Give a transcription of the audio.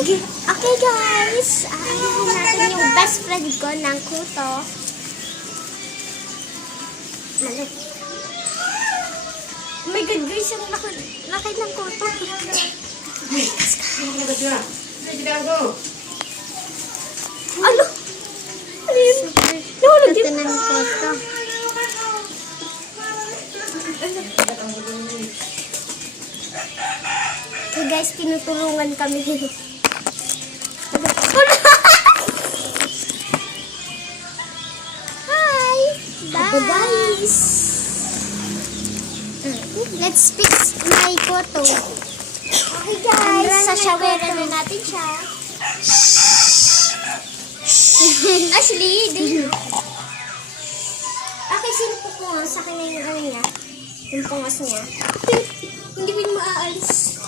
Okay guys, aanahin natin yung best friend ko ng kuto. Mali. Oh my god guys, yung laki ng kuto. Ano? Ano yun? Nahulog yun. Ito ng kuto. Okay guys, tinutulungan kami. Hi! Bye! Guys! Let's fix my koto. Okay guys, sashaweran na natin siya. Ashley, din. Okay, sino po ko sa kanya yung ano niya? Yung pangas niya. Hindi ko yung maaalis.